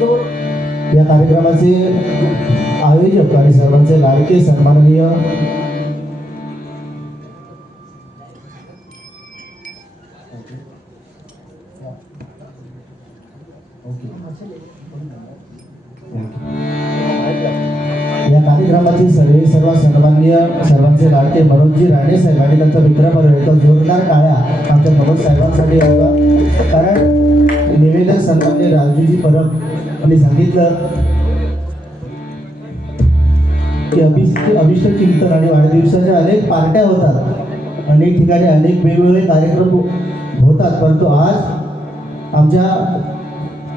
या कार्यक्रमाचे आयोजक आणि सर्वांचे लाडके सन्माननीय या कार्यक्रमाचे सर्व सन्माननीय सर्वांचे लाडके मनोजजी राणे साहेब आणि त्यांचा मित्रपरिवार एका जोरदार टाळ्या आमच्या मनोज साहेबांसाठी होता. कारण निवेदक सन्माननीय राजूजी परब यांनी सांगितलं की अभिष्ट चिंतन आणि वाढदिवसाच्या अनेक पार्ट्या होतात, अनेक ठिकाणी अनेक वेगवेगळे कार्यक्रम होतात, परंतु आज आमच्या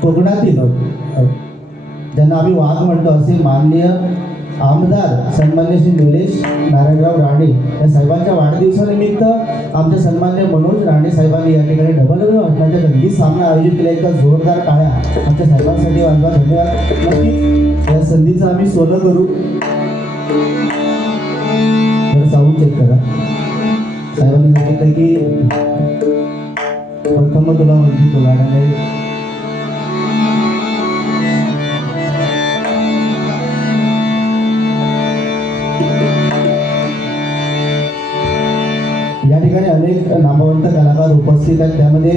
कोकणातील ज्यांना आम्ही वाघ म्हणतो असे माननीय आमदार सन्मान्य श्री निलेश नारायणराव राणे या साहेबांच्या वाढदिवसानिमित्त आमच्या सन्मान्य मनोज राणे साहेबांनी या ठिकाणी डबल हटण्याचा रंगीत सामना आयोजित केला. एका जोरदार टाळ्या आमच्या साहेबांसाठी वाजवा. धन्यवाद. नक्कीच या संधीचं आम्ही सोनं करू. जरा साऊंड चेक करा. साहेबांनी सांगितलं की प्रथम तुला म्हणते तुला नाही या ठिकाणी अनेक नामवंत कलाकार उपस्थित आहेत. त्यामध्ये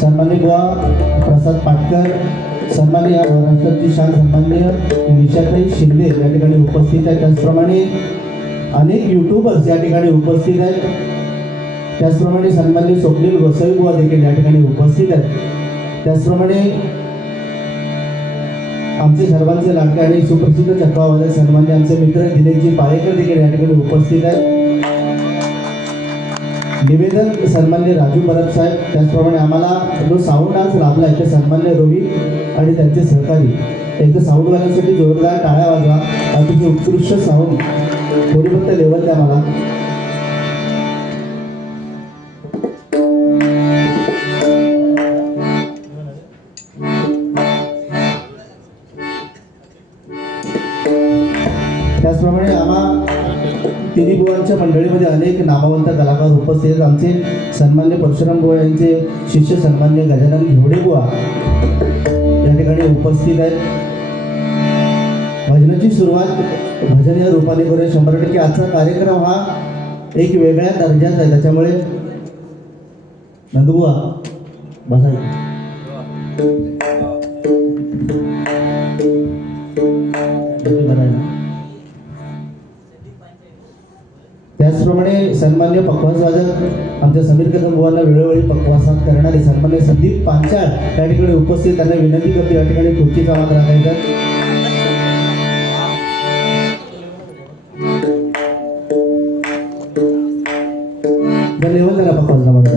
सन्माननीय बुवा प्रसाद पाटकर, सन्माननीय महाराष्ट्राची शान सन्माननीय निशाताई शिंदे या ठिकाणी उपस्थित आहेत. त्याचप्रमाणे अनेक यूट्यूबर्स या ठिकाणी उपस्थित आहेत. त्याचप्रमाणे सन्माननीय स्वप्नील गोसावी बुवा देखील या ठिकाणी उपस्थित आहेत. त्याचप्रमाणे आमचे सर्वांचे लाडके आणि सुप्रसिद्ध चक्रावादक सन्मान्य आमचे मित्र दिनेशजी पाळेकर देखील या ठिकाणी उपस्थित आहेत. निवेदक सन्मान्य राजू परब साहेब, त्याचप्रमाणे आम्हाला जो साऊंड डान्स लाभला आहे ते सन्मान्य रोहित आणि त्यांचे सहकारी. एकदा साऊंडवाल्यांसाठी जोरदार टाळ्या वाजवा. अतिशय उत्कृष्ट साऊंड. थोडी फक्त लेवल द्या मला. त्याचप्रमाणे आम्हा तिन्ही बुवांच्या मंडळीमध्ये अनेक नामवंत कलाकार उपस्थित आहेत. आमचे सन्मान्य परशुराम बुवा यांचे शिष्य सन्मान्य गजानन घेवडे बुवा या ठिकाणी उपस्थित आहेत. भजनाची सुरुवात भजन या रूपाने करूया 100%. आजचा कार्यक्रम हा एक वेगळ्या दर्जाचा आहे, त्याच्यामुळे नंदुबुवा बसायचं. त्याचप्रमाणे सन्मान्य पक्वासवादक आमच्या समीर कदम बुवांना वेळोवेळी पक्वासात करणारे सन्मान्य संदीप पांचाळ त्या ठिकाणी उपस्थित. त्यांना विनंती करतो या ठिकाणी खुर्चीचा मान राखायचा. धन्यवाद. त्यांना पक्वासला म्हणतो.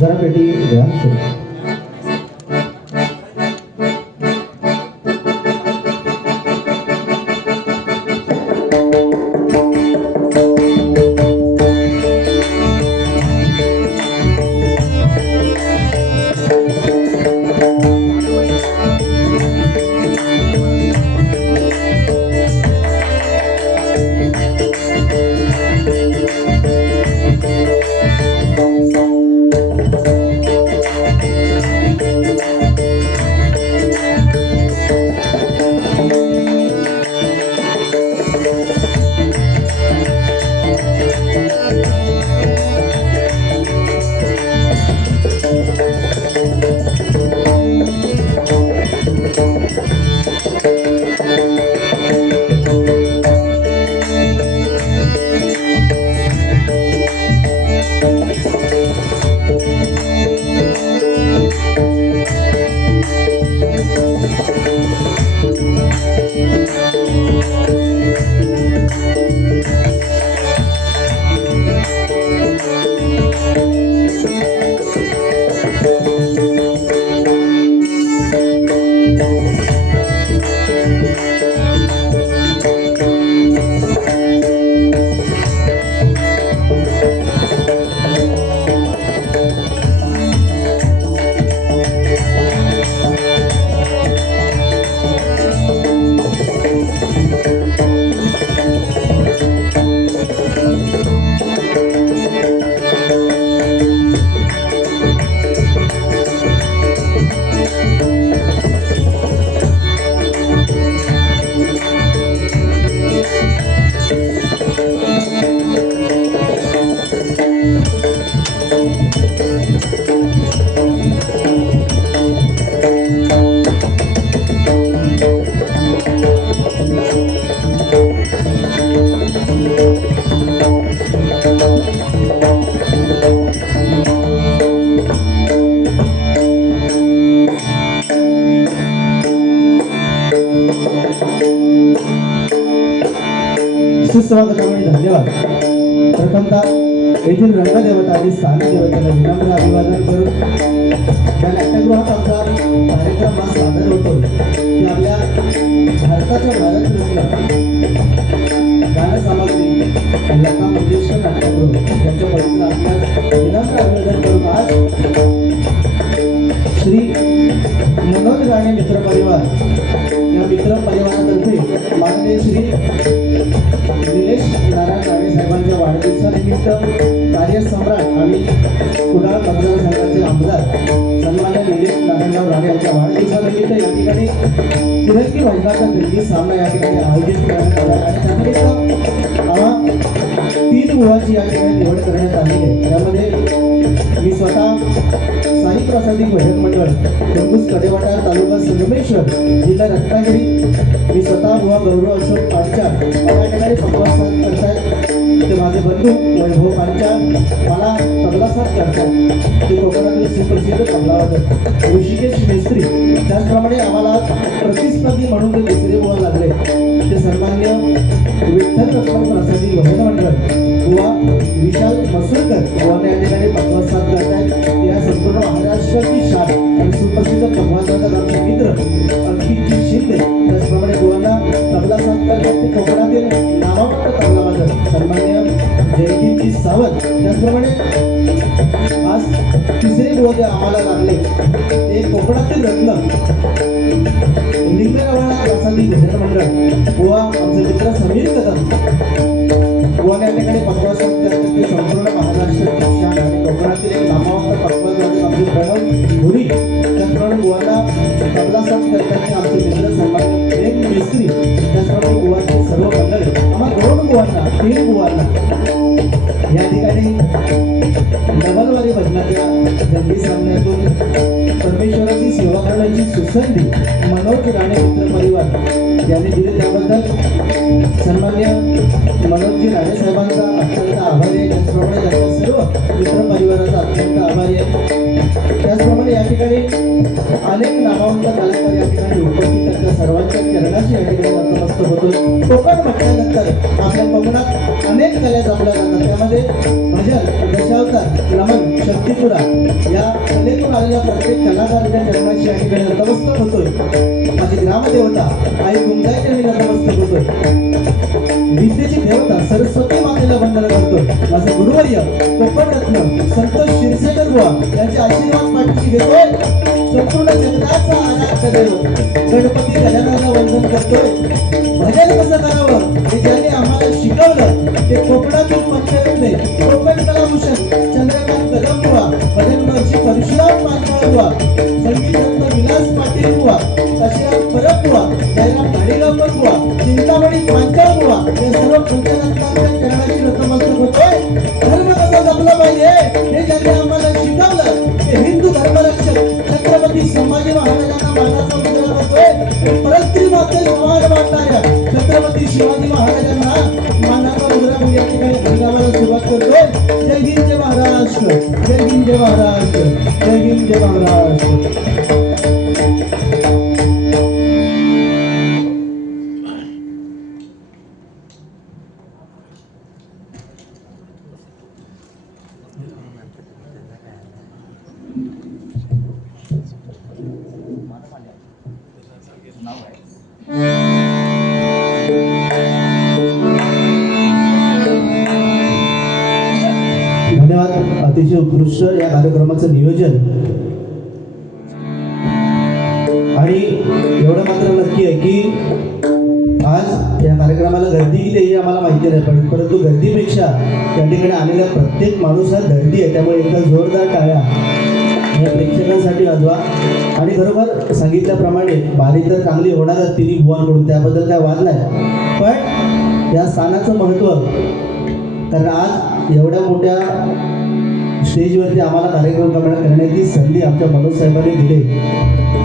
जरा पेटी द्या. सुस्वागतामुळे धन्यवाद. प्रथमतः येथील रंगदेवता आणि स्थानिक देवतेला विनम्र अभिवादन करून या नाट्यगृहात आमचा कार्यक्रम हा सादर होतो की आपल्या भारताच्या भारतरत्न गानसामग्री लता मंगेशकर नाट्यगृह यांच्या पवित्र आत्म्यास विनम्र अभिवादन करून आज श्री मनोज राणे मित्र परिवार या मित्र परिवारातर्फे माननीय श्री निलेश नारायण राणे साहेबांच्या वाढदिवसानिमित्त कार्यसम्राट आणि कुडाळ मतदारसंघाचे आमदार सन्मान्य निलेश नारायणराव राणे यांच्या वाढदिवसानिमित्त या ठिकाणी तिरंगी भजनाचा दिल्ली सामना या ठिकाणी आयोजित करण्यात आला आणि त्यानिमित्त आम्हा 3 मुलांची या ठिकाणी निवड करण्यात आली आहे. त्यामध्ये मी स्वतः साई प्रसादी भजन मंडळ डोंगूस कडेवाटा तालुका संगमेश्वर जिल्हा रत्नागिरी. मी स्वतः बुवा गौरव अशोक पांचाळ मला या ठिकाणी पकवास साथ करतात. ते माझे बंधू वैभव पांचाळ मला तबला साथ करतात. ते कोकणातील सुप्रसिद्ध तबलावादक ऋषिकेश मेस्त्री. त्याचप्रमाणे आम्हाला प्रतिस्पर्धी म्हणून ते दुसरे बुवा लागले ते सन्मान्य विठ्ठल रत्न प्रसादी भजन मंडळ बुवा विशाल मसूरकर बुवाने या ठिकाणी पकवास साथ करतात. या संपूर्ण महाराष्ट्राची शान आणि सुप्रसिद्ध पकवासवादक आमचे मित्र अंकितजी शिंदे. त्याचप्रमाणे बुवांना तबला साथ करतात ते कोकणातील नामावंत तबलावादक सन्मान्य जयदीपजी सावंत. त्याचप्रमाणे आज तिसरे बुवा जे आम्हाला लागले ते कोकणातील रत्न लिंगरावाडा प्रसादी भजन मंडळ बुवा आमचे मित्र समीर कदम बुवाने या ठिकाणी पकवास साथ करतात ते संपूर्ण महाराष्ट्राची शान आणि कोकणातील एक नामावंत पकवासवादक आमचे प्रणव धुरी. त्याचप्रमाणे बुवांना तबला साथ करतात आमचे मित्र सन्मान्य प्रेम मिस्त्री. त्याचप्रमाणे बुवांचे सर्व मंडळी आम्हा 2 बुवांना 3 बुवांना या ठिकाणी डबलवारी भजनाच्या जंगी सामन्यातून परमेश्वराची सेवा करण्याची सुसंधी मनोज राणे मित्र परिवार यांनी दिले त्याबद्दल सन्मान्य मनोजजी राणे साहेबांचा अत्यंत आभारी आहे. त्याचप्रमाणे त्यांच्या सर्व मित्र परिवाराचा अत्यंत आभारी आहे. त्याचप्रमाणे या ठिकाणी अनेक नामावंत कलाकार या ठिकाणी उपस्थित आहेत. त्या सर्वांच्या चरणाची या ठिकाणी नतमस्तक होतो. कोकण म्हटल्यानंतर आपल्या कोकणात अनेक कला जपल्या जातात. त्यामध्ये भजन, दशावतार, नमन, शक्तिपुरा या कलेतून आलेल्या प्रत्येक कलाकाराच्या चरणाची या ठिकाणी नतमस्तक होतोय. माझी ग्रामदेवता आई कुंदाईच्या मी नतमस्तक होतोय. विद्येची देवता सरस्वती मातेला वंदन करतोय. माझे गुरुवर्य कोकण रत्न संतोष शिरसेकर बुवा यांचे आशीर्वाद पाठीशी घेतोय. संपूर्ण जगताचा आराध्य दैवत गणपती गजाननाला वंदन करतोय. भजन कसं करावं हे ज्यांनी आम्हाला शिकवलं ते कोकणातून पंचरत्ने कोकण कलाभूषण चंद्रकांत कदम बुवा, भजन महर्षी परशुराम पांचाळ बुवा, संगीतरत्न विलास पाटील बुवा, काशीराम परब बुवा, जयराम धाडेगावकर बुवा, चिंतामणी पांचाळ बुवा या सर्व पंचरत्नांच्या चरणाची नतमस्तक होतोय. धर्म कसा जपला पाहिजे हे ज्यांनी आम्हाला शिकवलं ते हिंदू धर्मरक्षक छत्रपती संभाजी महाराजांना मानाचा मुजरा करतोय. परस्त्री माते समाज वाटणाऱ्या छत्रपती शिवाजी महाराजांना मानाचा मुजरा या ठिकाणी धन्यवादाला सुरुवात करतोय. जय हिंद जय महाराष्ट्र, जय हिंद जय महाराष्ट्र, जय हिंद जय महाराष्ट्र. धन्यवाद. अतिशय उत्कृष्ट या कार्यक्रमाचं नियोजन. आणि एवढं मात्र नक्की आहे की आज या कार्यक्रमाला गर्दी किती आहे हे आम्हाला माहिती नाही, परंतु गर्दीपेक्षा या ठिकाणी आलेला प्रत्येक माणूस हा दर्दी आहे. त्यामुळे एकदा जोरदार टाळ्या या प्रेक्षकांसाठी वाजवा. आणि बरोबर सांगितल्याप्रमाणे बारी तर चांगली होणारच 3 बुवांकडून, त्याबद्दल काय वाद नाही. पण या स्थानाचं महत्त्व, कारण आज एवढ्या मोठ्या स्टेजवरती आम्हाला कार्यक्रम करण्याची संधी आमच्या मनोज साहेबांनी दिली.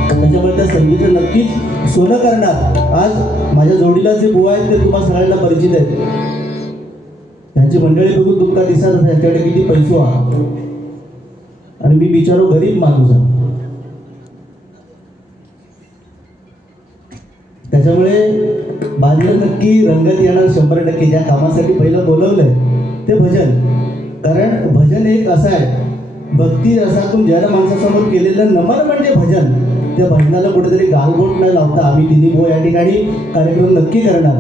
त्याच्यामुळे त्या संधीचं नक्कीच सोनं करणार. आज माझ्या जोडीला जे बुवा आहेत ते तुम्हाला सगळ्यांना परिचित आहेत. त्यांची मंडळी बघून तुमका दिसत त्यांच्याकडे किती पैसो हा, आणि मी बिचारो गरीब माणूस आहे. त्याच्यामुळे बाजलं नक्की रंगत येणार 100%. ज्या कामासाठी पहिलं बोलवलंय ते भजन. कारण भजन एक असं आहे, भक्ती रसातून जनमानसासमोर केलेलं नमन म्हणजे भजन. त्या भजनाला कुठेतरी गालबोट न लावता आम्ही तिन्ही भाऊ या ठिकाणी कार्यक्रम नक्की करणार.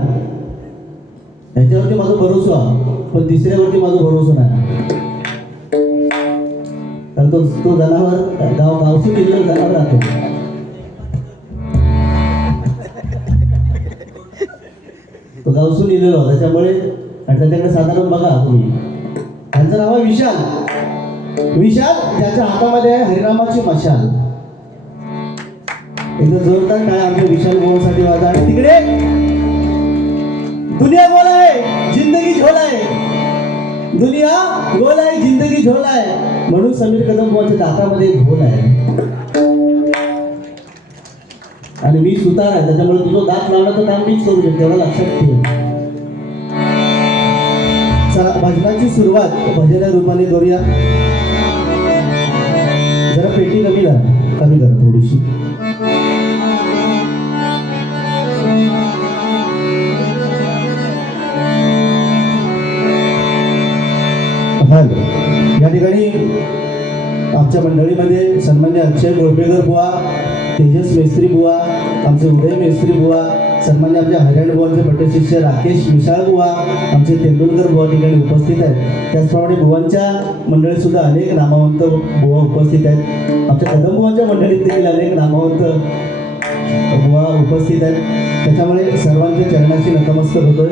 ह्याच्यावरती माझा भरोसा, पण तिसऱ्यावरती माझा भरोसा नाही. कारण तो जनावर गावशी गेलेलं जनावर राहतो. तो गावसून लिहिलेला होता, त्याच्यामुळे. आणि त्याच्याकडे साधारण बघा तुम्ही, त्यांचं नाव आहे विशाल. विशाल ज्याच्या हातामध्ये आहे हरिनामाची मशाल. एकदा जोरदार काय आमच्या विशाल भाऊसाठी वाजा. आणि तिकडे दुनिया गोल आहे जिंदगी झोल आहे, दुनिया गोल आहे जिंदगी झोल आहे, म्हणून समीर कदम भाऊच्या दातामध्ये एक झोल आहे. आणि मी सुतार आहे, त्याच्यामुळे तुझं दात लावण्याचं काम मीच करू शकते, एवढं लक्षात ठेव. चला भजनाची सुरुवात भजन रूपाने करूया. जरा पेटी कमी करा थोडीशी. या ठिकाणी आमच्या मंडळीमध्ये सन्मान्य अक्षय गोळबेकर बुवा, तेजस मेस्त्री बुवा, आमचे उदय मेस्त्री बुवा, सन्मान्य आमच्या हरियाण बुवांचे मोठे शिष्य राकेश मिसाळ बुवा, आमचे तेंडुलकर बुवा ठिकाणी उपस्थित आहेत. त्याचप्रमाणे बुवांच्या मंडळीत सुद्धा अनेक नामवंत बुवा उपस्थित आहेत. आमच्या कदम बुवांच्या मंडळीत देखील अनेक नामवंत बुवा उपस्थित आहेत. त्याच्यामुळे सर्वांच्या चरणाशी नतमस्तक होतोय.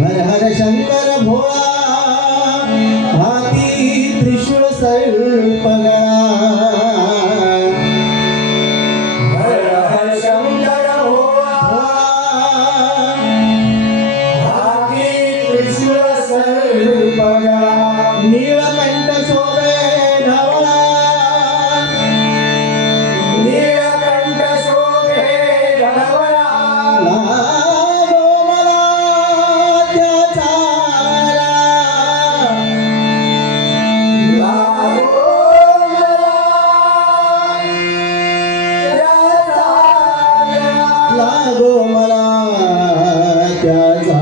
हर हर शंकर भोळा हाती त्रिशूळ सर्पगळा हर हर शंकर भोळा हाती त्रिशूळ सर्पगळा नीलकंठ शोभे ढवळा नीलकंठ शोभे ढवळा लागो मला त्याचा लागो मला त्याचा लागो मला त्याचा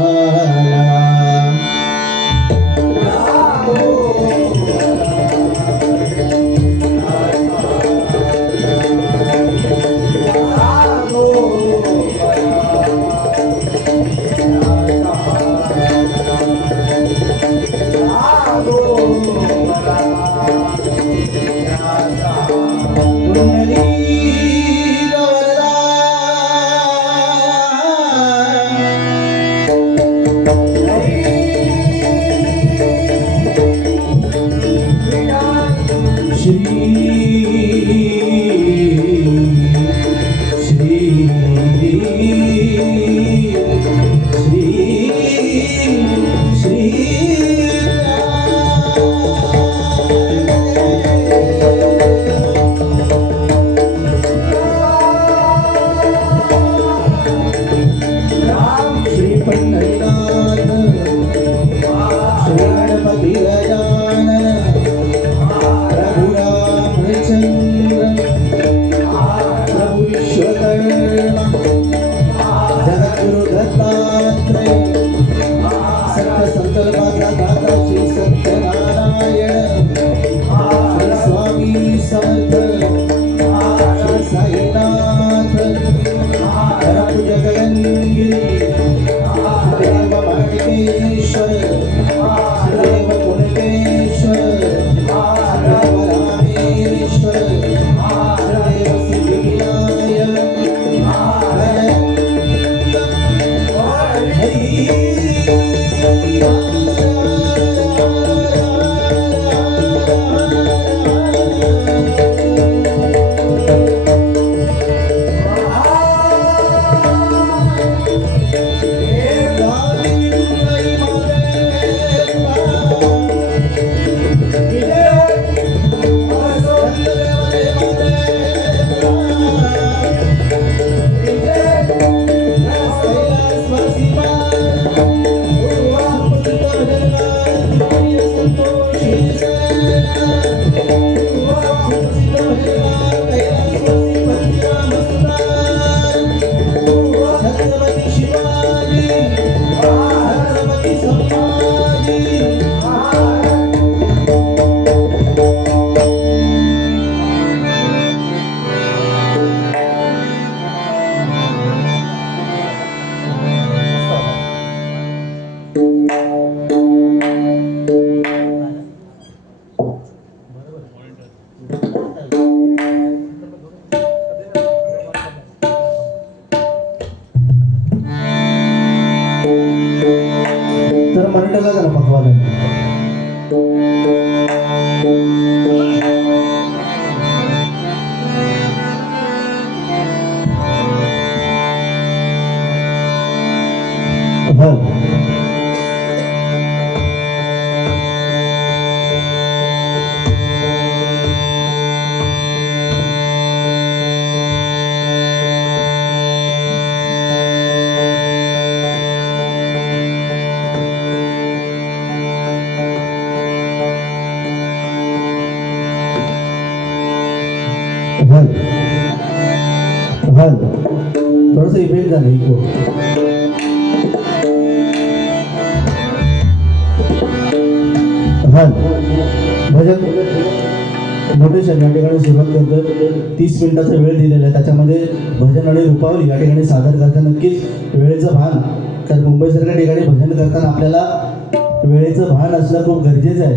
तर मराठीला जरा पकवायला थोडंसं इफेक्ट झालं इको भजन नोटेशन या ठिकाणी सुरुवात करतो. 30 मिनिटाचा वेळ दिलेला आहे, त्याच्यामध्ये भजन आणि रूपावली या ठिकाणी सादर करता. नक्कीच वेळेचं भान, तर मुंबईसारख्या ठिकाणी भजन करताना आपल्याला वेळेचं भान असणं खूप गरजेचं आहे.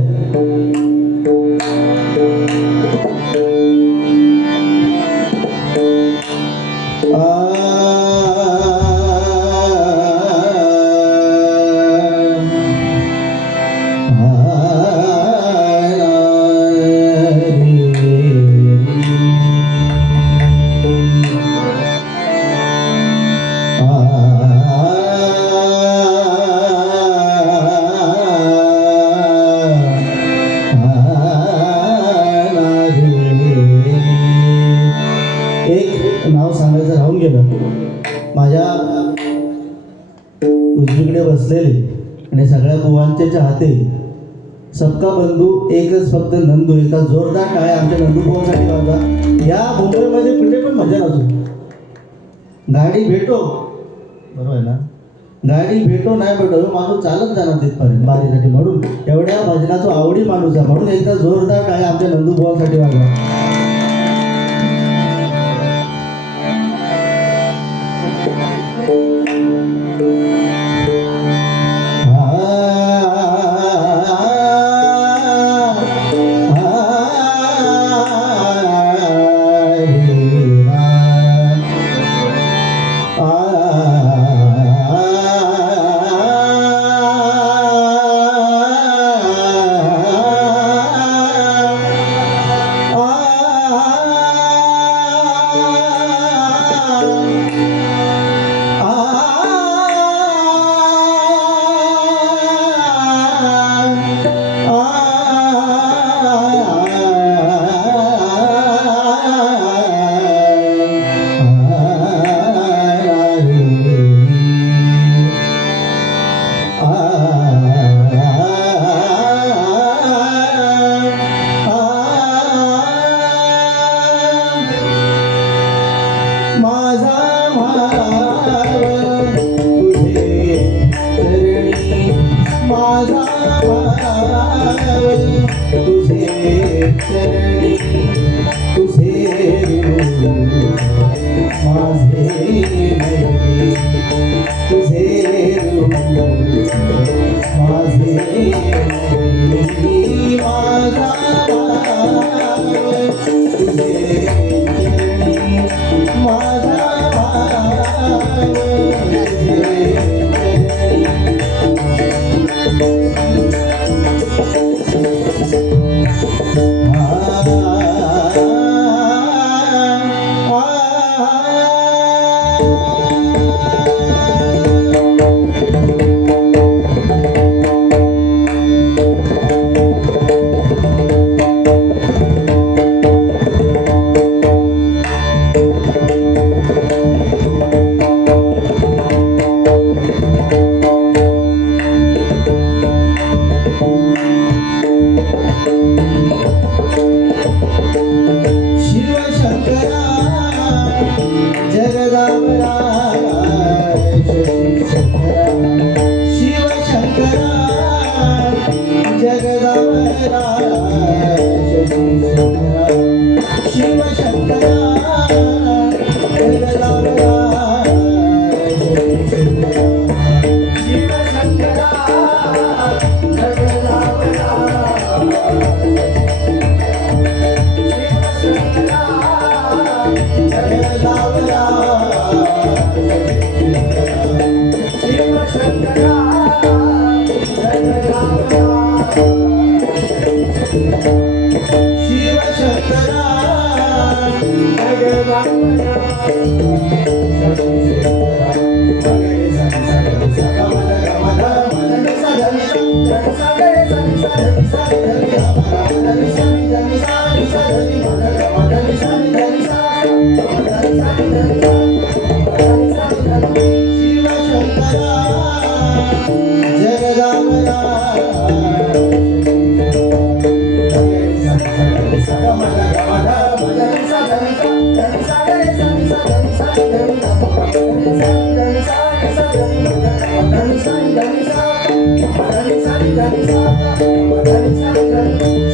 एक नाव सांगायचं राहून गेलं. माझ्या उजवीकडे बसलेले आणि सगळ्या बुवांचे चाहते, सबका बंधू एकच फक्त नंदू. एका जोरदार टाळ्या आमच्या नंदू बुवांसाठी वाजवा. या मुंबईमध्ये कुठे पण भजन असो, गाडी भेटो, बरोबर आहे ना, गाडी भेटो नाही भेटो माणूस चालत जाणार तिथपर्यंत बारीसाठी. म्हणून एवढ्या भजनाचा आवडी माणूस आहे. म्हणून एकदा जोरदार टाळ्या आमच्या नंदू बुवांसाठी वाजवा.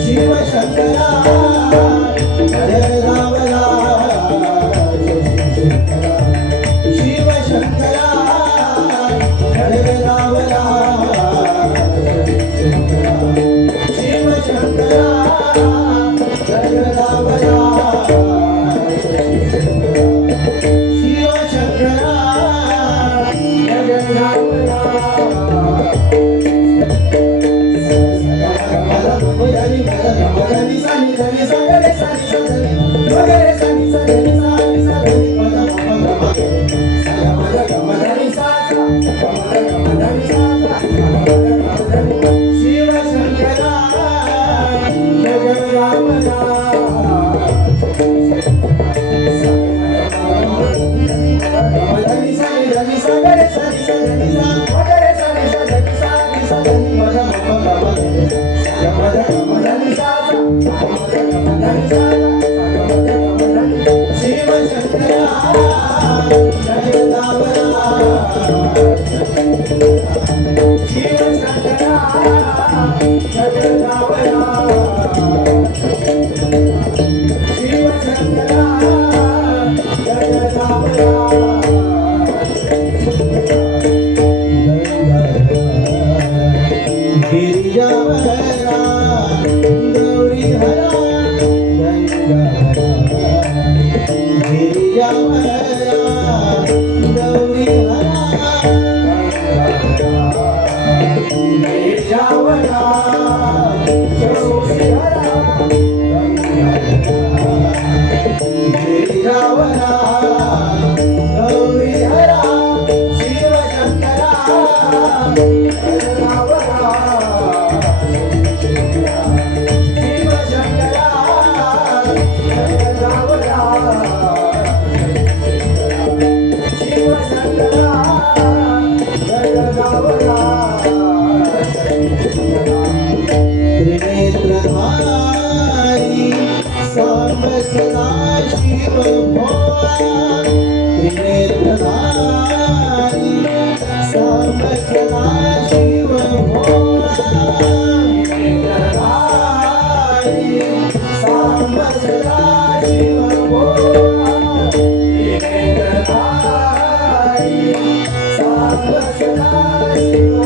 शिव शंकरा शिव शंकरा जगदावरा शिव शंकरा शिव शंकरा जगदावरा शिव शंकरा जगदावरा गिरिजावरा गौरी हरा गिरिजावरा गौरी हरा गिरिजावरा जोशीहरा गिरिजावरा गौरी हरा शिव शंकरा जगदावरा शिव शंकरा जगदावरा शिव शंकरा जगदावरा त्रिनेत्रधारी सांब सदा शिव भोला त्रिनेत्रधारी सांब सदा शिव भोला सांब सदा शिव भोला सांब सदा शिव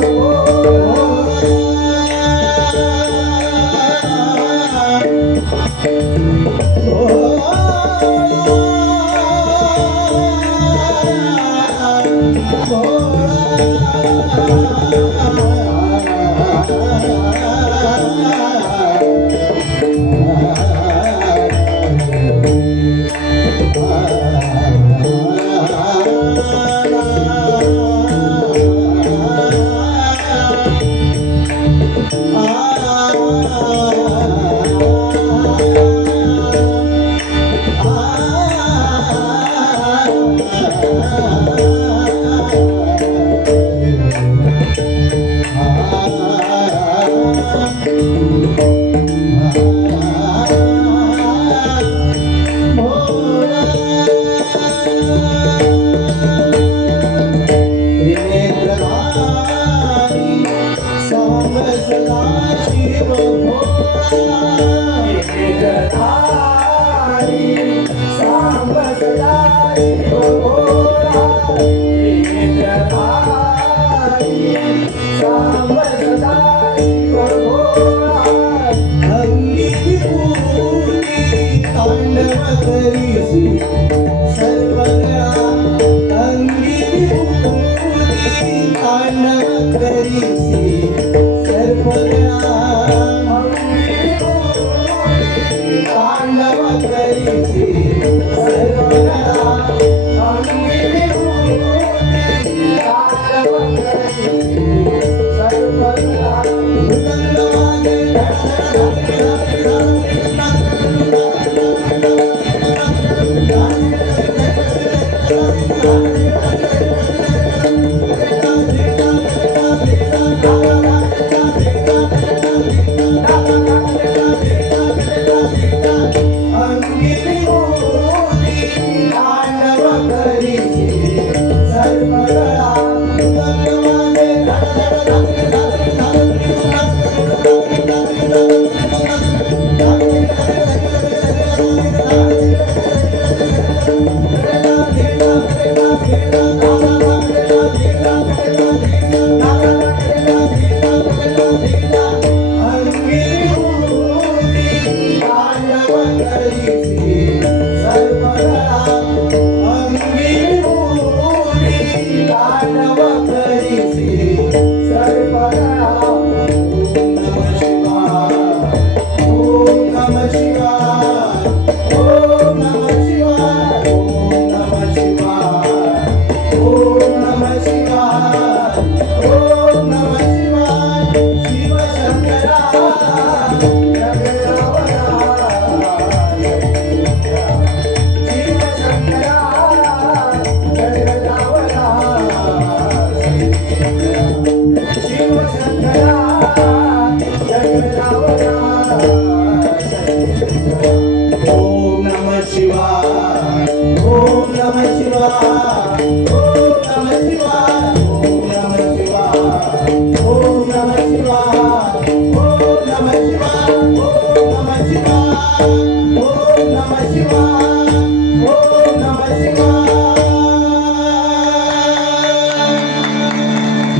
Thank you.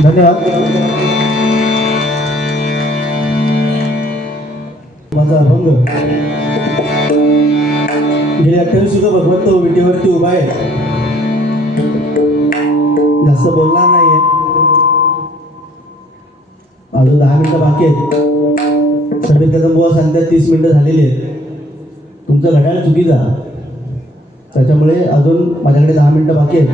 धन्यवाद. माझा अभंग गेले 28 युग भगवंत विटेवरती उभा आहे. जास्त बोलणार नाहीये, अजून 10 मिनिटं बाकी आहेत. सभेत कदमबुवा सांगतात 30 मिनिटं झालेली आहेत. तुमचं घड्याळ चुकीचा, त्याच्यामुळे अजून माझ्याकडे 10 मिनिटं बाकी आहेत.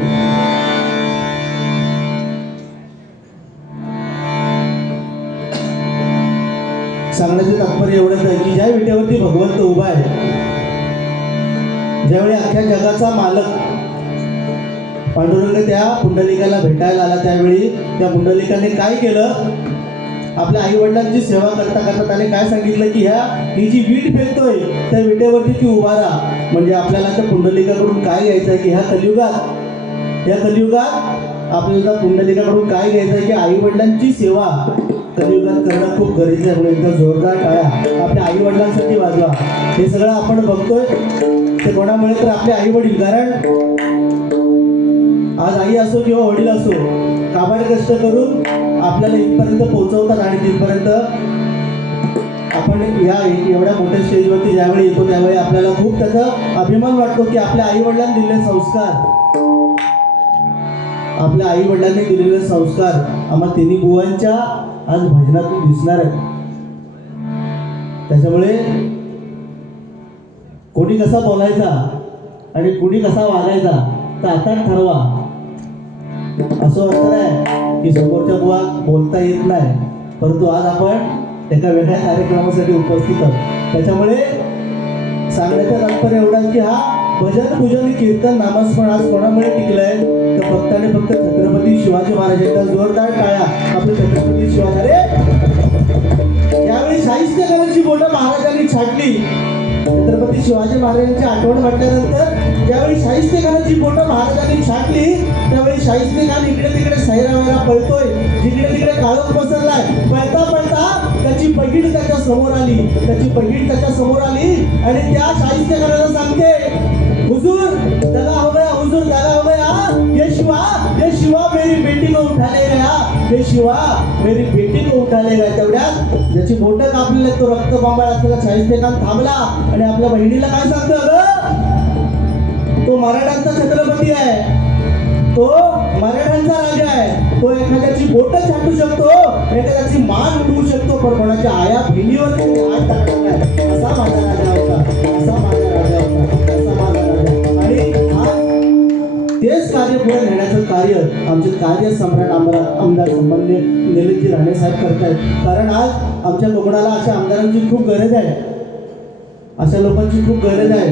सांगण्याचे तात्पर्य एवढंच आहे की ज्या विटेवरती भगवंत उभा आहे, ज्यावेळी अख्ख्या जगाचा मालक पांडुरंग त्या पुंडलिकाला भेटायला आला, त्यावेळी त्या पुंडलिकाने काय केलं? आपल्या आई वडिलांची सेवा करता करता त्याने काय सांगितलं की ही जी वीट फेकतोय त्या विटेवरती ती उभा राहा. म्हणजे आपल्याला त्या पुंडलिकाकडून काय घ्यायचं आहे की ह्या कलियुगात आपल्याला पुंडलिकाकडून काय घ्यायचं आहे की आई वडिलांची सेवा कलियुगात करणं खूप गरजेचं आहे. म्हणून एकदा जोरदार टाळ्या आपल्या आई वडिलांसाठी वाजवा. हे सगळं आपण बघतोय ते कोणामुळे? तर आपले आई वडील. कारण आज आई असो किंवा वडील असो, काबाड कष्ट करून आपल्याला इथपर्यंत पोहोचवतात आणि तिथपर्यंत आपण या एवढ्या मोठ्या स्टेजवरती ज्यावेळी येतो त्यावेळी आपल्याला खूप त्याचा अभिमान वाटतो की आपल्या आई वडिलांनी दिलेले संस्कार, आपल्या आई वडिलांनी दिलेले संस्कार आम्हाला तिन्ही बुवांच्या आज भजनातून दिसणार आहे. त्याच्यामुळे कोणी कसा बोलायचा आणि कोणी कसा वागायचा तर आता ठरवा. असं अर्थ नाही की समोरच्या बुवा बोलता येत नाही, परंतु आज आपण एका वेगळ्या कार्यक्रमासाठी उपस्थित आहोत. त्याच्यामुळे सांगण्याचं तात्पर्य एवढं की हा भजन पूजन कीर्तन नामस्मरण आज कोणामुळे टिकलंय तर फक्त आणि फक्त छत्रपती शिवाजी महाराजांचा. जोरदार टाळ्या आपले छत्रपती शिवाजी. अरे यावेळी शाहिस्तेखानाची बोटं महाराजांनी छाटली. छत्रपती शिवाजी महाराजांची आठवण म्हटल्यानंतर ज्यावेळी शाहिस्तेखानाची बोटं महाराजांनी छाटली त्यावेळी शाहिस्तेखान इकडे तिकडे सैरावैरा पळतोय, जिकडे तिकडे काळोख पसरलाय. पळता पळता त्याची बगीड त्याच्या समोर आली, आणि त्या शाहिस्तेखानाला सांगते, हुजूर दगा हो गया, हुजूर दगा हो गया. ये शिवा मेरी बेटी को उठा ले गया, ये शिवा मेरी बेटी को उठा ले गया. तेवढ्यात ज्याची बोटं कापलेले तो रक्तबंबाळ असलेला शाहिस्तेखान थांबला आणि आपल्या बहिणीला काय सांगतो? अगं तो मराठ्यांचा छत्रपती आहे, तो मराठ्यांचा राजा आहे, तो एखाद्याची बोटं छाटू शकतो, एखाद्याची मान उडवू शकतो, पण कोणाच्या आया बहिणीवर हात टाकणार नाही. असा माझा राजा होता, असा माझा राजा होता, असा माझा राजा. आणि आज तेच कार्य पुढे नेण्याचं कार्य आमचे कार्य सम्राट आमदार संबंधित निलेशजी राणे साहेब करतायत. कारण आज आमच्या कोकणाला अशा आमदारांची खूप गरज आहे, अशा लोकांची खूप गरज आहे.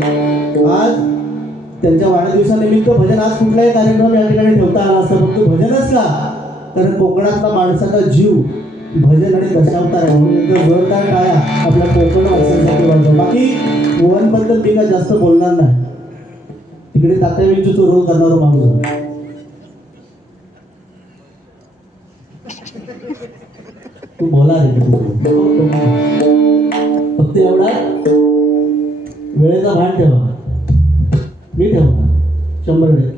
आज त्यांच्या वाढदिवसानिमित्त भजन, आज कुठलाही कार्यक्रम या ठिकाणी ठेवता आला असता, फक्त भजनच का? कारण कोकणातला माणसाचा जीव भजन आणि दशावतार आहे. म्हणून एकदम जोरदार टाळ्या आपल्या कोकण वाचण्यासाठी वाजवा. बाकी भुवनबद्दल मी काय जास्त बोलणार नाही, तिकडे तात्या विंचूचा रोल करणारा माणूस. तू बोला रे, फक्त एवढा वेळेचा भान ठेवा. मी ठेवणार 100%.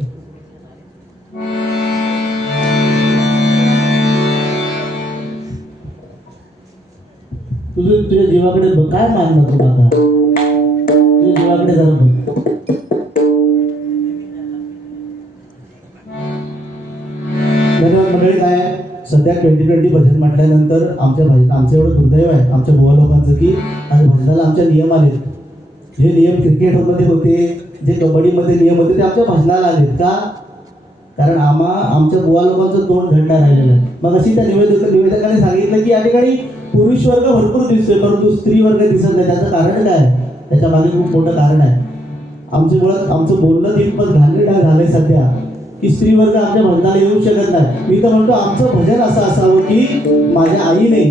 तुझ्या जीवाकडे काय मानणार तुला? आता तुझ्या जीवाकडे जरा बघ. धन्यवाद मंडळी. काय सध्या 2020 भजन म्हटल्यानंतर आमचं एवढं दुर्दैव आहे आमच्या बुवा लोकांचं की आज भजनाला आमच्या नियम आले. जे नियम क्रिकेटमध्ये होते, जे कबड्डीमध्ये नियम होते, ते आमच्या भजनाला आलेत. का? कारण आमच्या बुवा लोकांचं तोंड घंटा राहिलेलं आहे. मग अशी त्या निवेदकाने सांगितलं की या ठिकाणी पुरुष वर्ग भरपूर दिसतोय परंतु स्त्री वर्ग दिसत नाही. त्याचं कारण काय? त्याच्या मागे खूप मोठं कारण आहे. आमचं बोलणं तितपत घाणेरडं झालंय सध्या की स्त्री वर्ग आमच्या भजनाला येऊ शकत नाही. मी तर म्हणतो आमचं भजन असं असावं की माझ्या आईने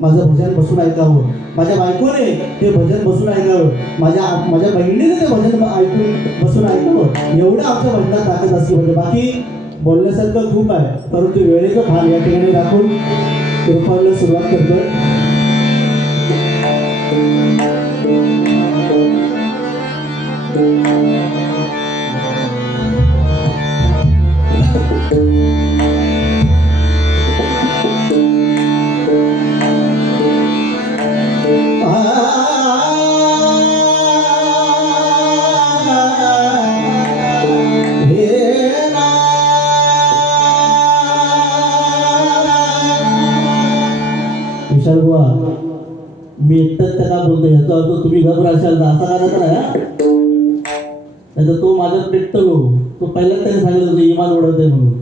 माझं भजन बसून ऐकावं, माझ्या बायकोने ते भजन बसून ऐकावं, माझ्या बहिणीने ते भजन ऐकून बसून ऐकावं. एवढं आमच्या भजनात ताकद असली म्हणजे. बाकी बोलण्यासारखं खूप आहे, परंतु वेळेचं भान या ठिकाणी राखून कृपाला सुरुवात करतोय. विशाल बुवा, मी एकटाच त्याला बोलतो, ह्याचा अर्थ तुम्ही घबराशाल ना, असा करायचा नाही हा. नाही तर तो माझ्यात पेटतो. तो पहिल्याच त्याने सांगितलं होतं इमान उडवते म्हणून.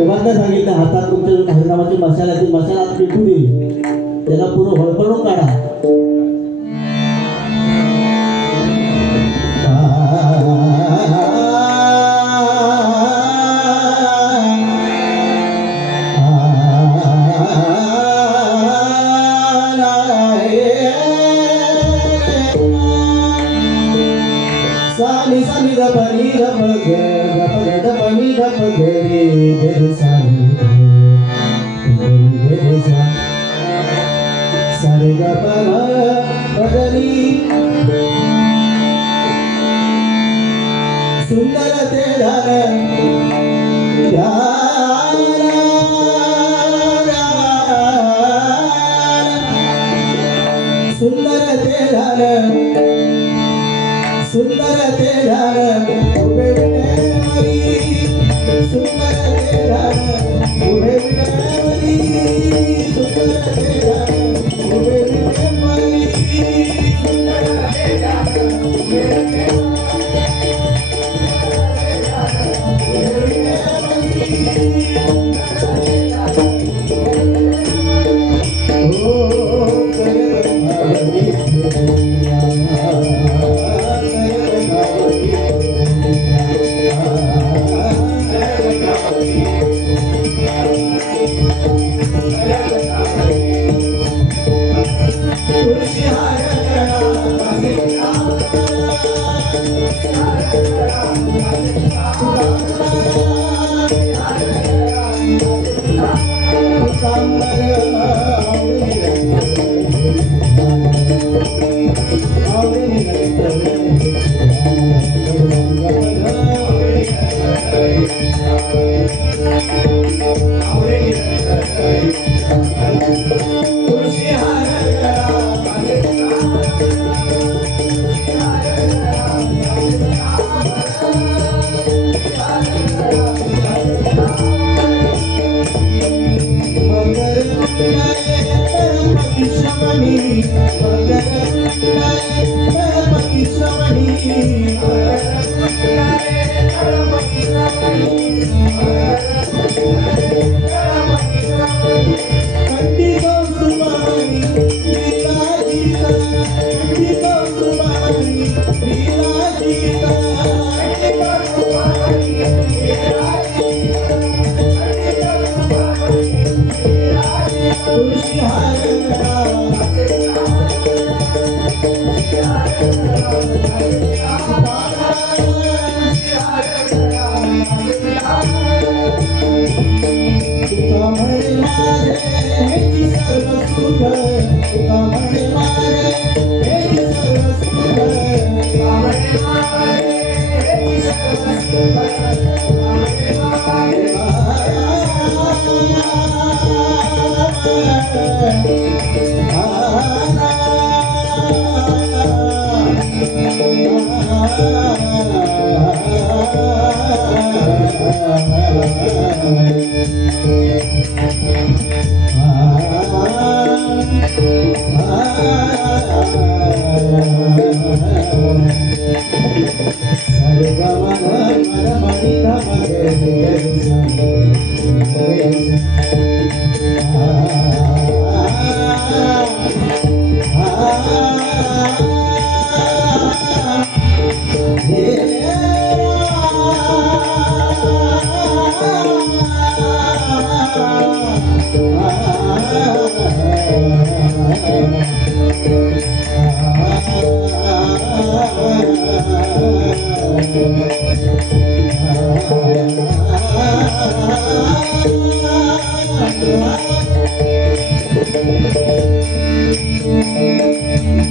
उभारता सांगितलं, हातात तुमच्या हरिनामाची मसाला ती मसाला पेटू दे, त्याला पूर्ण हळपळून काढा. सानी सानी ग पनी ग प ग ग प ग द पनी ग प ग रे ग रे सानी ग रे सा सा रे ग प म प ग री. सुंदर ते ध्यान सुंदर ते ध्यान सुंदर ते ध्यान उभे विण्यावरी, सुंदर ते ध्यान उभे विण्यावरी, सुंदर ते ध्यान उभे विण्यावरी, सुंदर ते ध्यान उभे विण्यावरी.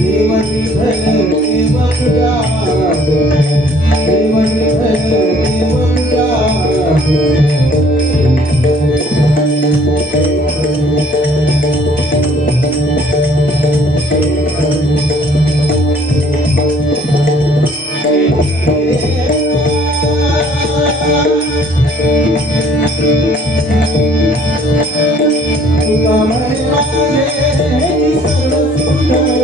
देव विठ्ठल देव पूजा देव विठ्ठल देव तुका म्हणे माझे हे सर्व सुंदर